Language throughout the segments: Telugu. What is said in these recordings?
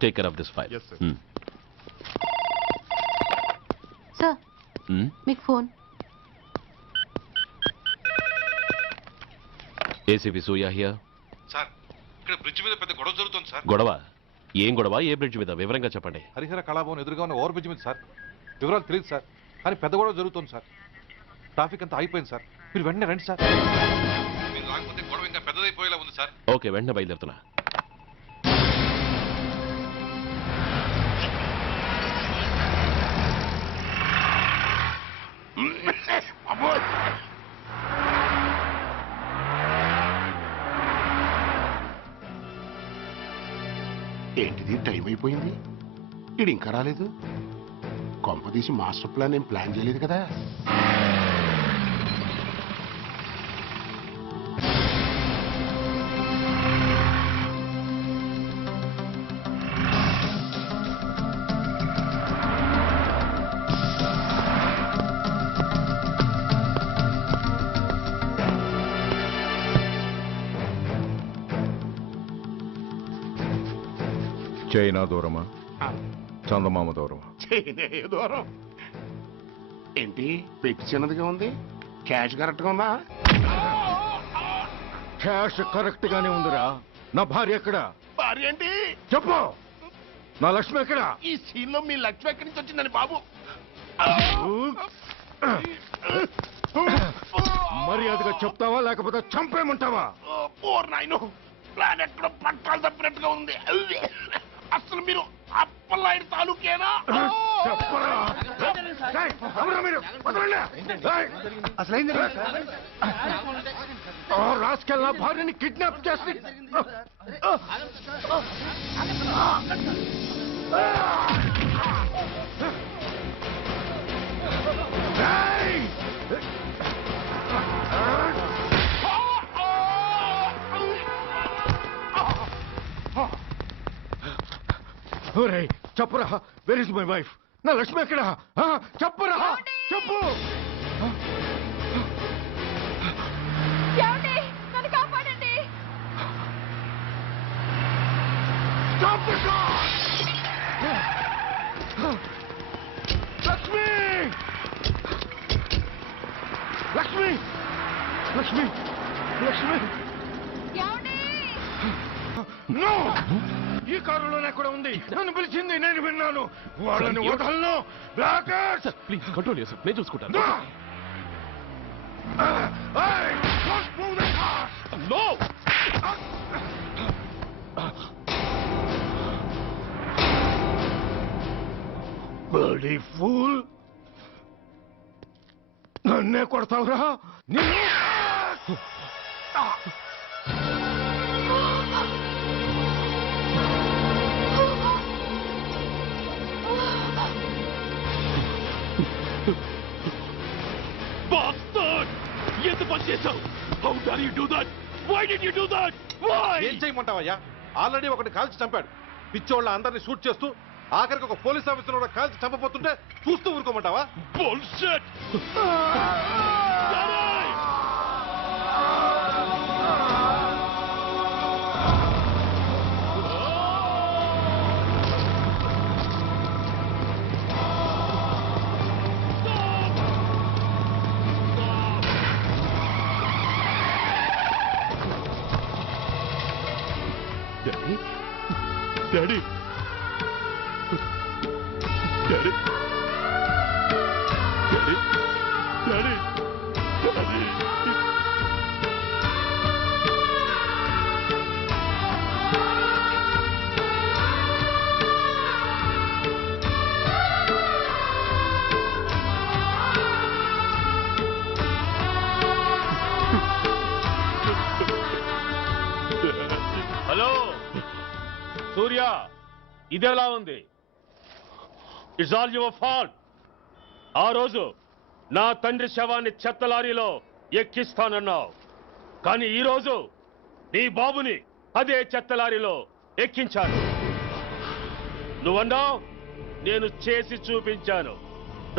Take care of this file. Yes, sir. Sir మీకు phone. ACP Surya here. Sir ఇక్కడ బ్రిడ్జ్ మీద పెద్ద గొడవ జరుగుతుంది సార్. గొడవ? ఏం గొడవ? ఏ బ్రిడ్జ్ మీద? వివరంగా చెప్పండి. హరిహర కళాభవన్ ఎదురుగా ఉన్న ఓవర్ బ్రిడ్జ్ మీద సార్. వివరాలు తెలియదు సార్, కానీ పెద్ద గొడవ జరుగుతుంది సార్. ట్రాఫిక్ అంతా అయిపోయింది సార్. మీరు వెంటనే రండి సార్. మీరు రాకపోతే గొడవ ఇంకా పెద్దదైపోయేలా ఉంది సార్. ఓకే, వెంటనే బయలుదేరుతున్నా. ఏంటిది, టైం అయిపోయింది, ఇది ఇంకా రాలేదు. కొంపదీసి మాస్టర్ ప్లాన్ ఏం ప్లాన్ చేయలేదు కదా. చైనా దూరమా, చందమామ దూరమా? చైనా దూరం ఏంటి, పెట్టి చిన్నదిగా ఉంది, క్యాష్ కరెక్ట్ గా ఉందా? క్యాష్ కరెక్ట్ గానే ఉందిరా. నా భార్య ఎక్కడ? భార్య ఏంటి చెప్పు. నా లక్ష్మి ఎక్కడ? ఈ సీన్ లో మీ లక్ష్మి ఎక్కడి నుంచి వచ్చిందని బాబు. మర్యాదగా చెప్తావా లేకపోతే చంపేమంటావా? పోర్ నాయను, ప్లాన్ ఎక్కడ పట్టాలు తప్పినట్టుగా ఉంది. అసలు మీరు అప్పలాంటి తాలూకేనా? చెప్పరా. ఏయ్, ఎవరు మీరు? వదలండి. ఏయ్, ఆ రాస్కెల్ నా భార్యని కిడ్నాప్ చేసి ఏయ్! ఒరేయ్, చెప్పరా, వేర్ ఇస్ మై వైఫ్? నా లక్ష్మి ఎక్కడ? చెప్పరా, చెప్పు. ఏమండి, నన్ను కాపాడండి. Stop the car! Lakshmi, Lakshmi, Lakshmi, Lakshmi. ఏమండి? నో, ఈ కారులోనే కూడా ఉంది. నన్ను పిలిచింది, నేను విన్నాను. వాళ్ళని వదలను. బ్లాకర్స్, ప్లీజ్ కంట్రోల్ చేసి నేను చూసుకుంటాను. నో. బడీ ఫూల్, నన్నే కొడతావురా? నిన్ను Bastard! ఎంత పని చేశావు? How dare you do that? Why did you do that? Why? ఏం చేయమంటావయ్యా? ఆల్రెడీ ఒకటి కాల్చి చంపాడు. పిచ్చోళ్ళ అందరినీ షూట్ చేస్తూ ఆఖరికి ఒక పోలీస్ ఆఫీసర్ కూడా కాల్చి చంపబోతుంటే చూస్తూ ఊరుకోమంటావా? Bullshit! Daddy! Daddy! Daddy! Daddy! Daddy! Hello Surya, ఇదెలా ఉంది? It's all your fault. ఆ రోజు నా తండ్రి శవాన్ని చెత్త లారీలో ఎక్కిస్తానన్నావు, కానీ ఈ రోజు నీ బాబుని అదే చెత్త లారీలో ఎక్కించాను. నువ్వన్నావు, నేను చేసి చూపించాను.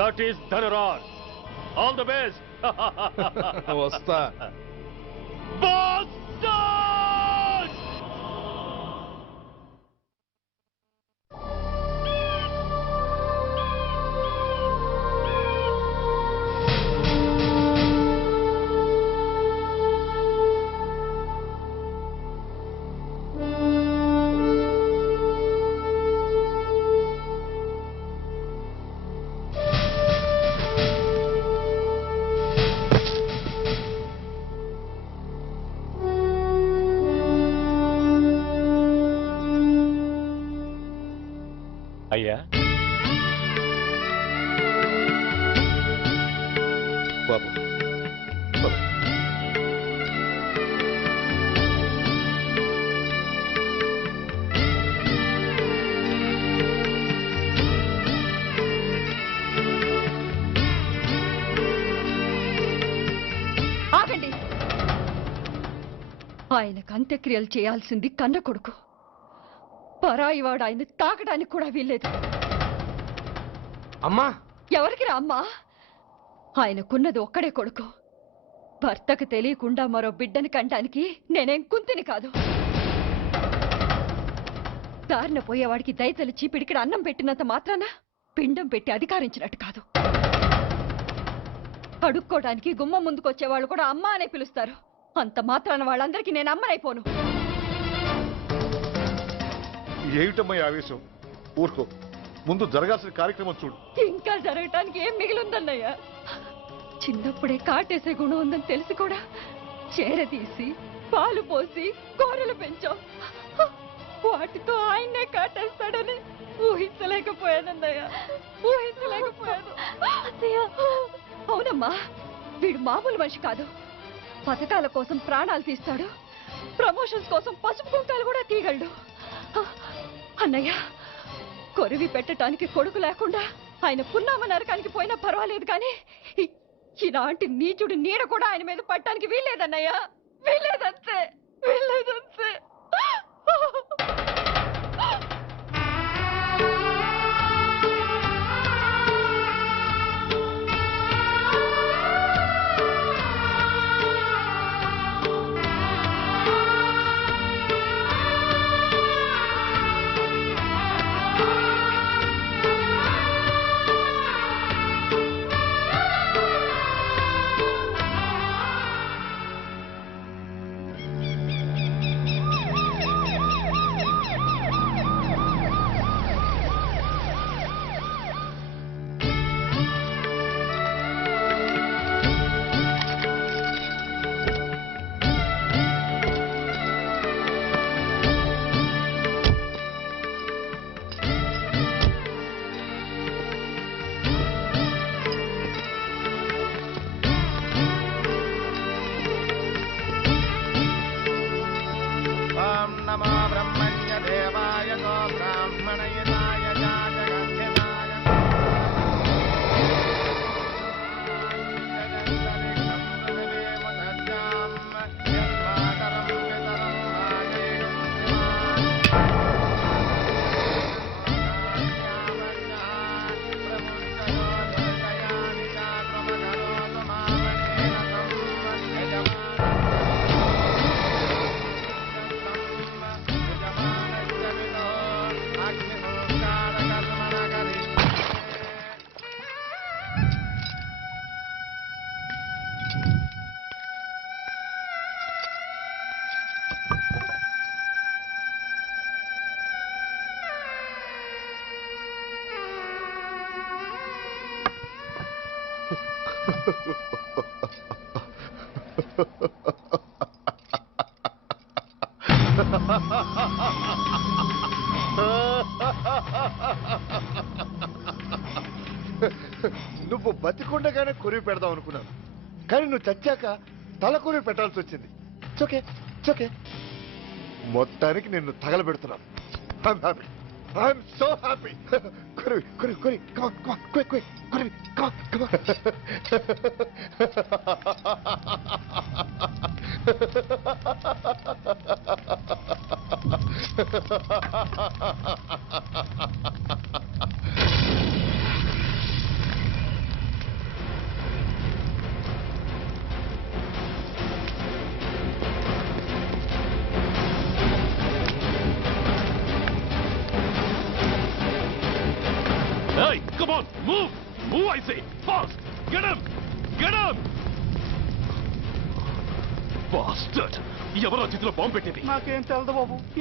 That is Dhanraj. All the best. వస్తా. Bastard! అయ్యా బాబు బాబు. ఆగండి. ఆయనకు అంత్యక్రియలు చేయాల్సింది కన్న కొడుకు. పరాయివాడు ఆయన తాకడానికి కూడా వీల్లేదు. అమ్మా ఎవరికి రా అమ్మా? ఆయనకున్నది ఒక్కడే కొడుకు. భర్తకు తెలియకుండా మరో బిడ్డని కంటానికి నేనేం కుంతిని కాదు. దారిన పోయేవాడికి దయతలిచి పిడికిడ అన్నం పెట్టినంత మాత్రాన పిండం పెట్టి అధికారించినట్టు కాదు. అడుక్కోవడానికి గుమ్మం ముందుకొచ్చేవాళ్ళు కూడా అమ్మ అనే పిలుస్తారు. అంత మాత్రాన వాళ్ళందరికీ నేను అమ్మనైపోను. ఏమిటమ్మా ఈ ఆవేశం? ఊరుకో, ముందు జరగాల్సిన కార్యక్రమం చూడు. ఇంకా జరగటానికి ఏం మిగిలిందన్నయ్య? చిన్నప్పుడే కాటేసే గుణం ఉందని తెలిసి కూడా చేరదీసి పాలు పోసి కూరలు పెంచాం. వాటితో ఆయన్నే కాటేస్తాడని ఊహించలేకపోయానన్నయ్య, ఊహించలేకపోయాను. అవునమ్మా, వీడు మామూలు మనిషి కాదు. పథకాల కోసం ప్రాణాలు తీస్తాడు, ప్రమోషన్స్ కోసం పసుపు కుంకాలు కూడా తీయగలడు. అన్నయ్య, కొరివి పెట్టడానికి కొడుకు లేకుండా ఆయన పున్నామ నరకానికి పోయినా పర్వాలేదు, కానీ ఇలాంటి నీచుడు నీడ కూడా ఆయన మీద పట్టడానికి వీల్లేదన్నయ్య, వీల్లేదంతే, వీల్లేదంతే. నువ్వు బతికుండగానే కొరివి పెడదాం అనుకున్నాను, కానీ నువ్వు చచ్చాక తల కొరివి పెట్టాల్సి వచ్చింది. చోకే చోకే, మొత్తానికి నిన్ను తగలబెడుతున్నాను. I'm happy, I'm so happy. కొరివి కొరివి కొరివి, కమాన్ కమాన్, క్విక్ క్విక్, కొరివి, come on come on. Hey, come on, move! Move, I say! Fast! Get him! Get him! Bastard! ఎవరో చేతిలో బాంబు పెట్టింది? నాకేం తెలదు బాబు.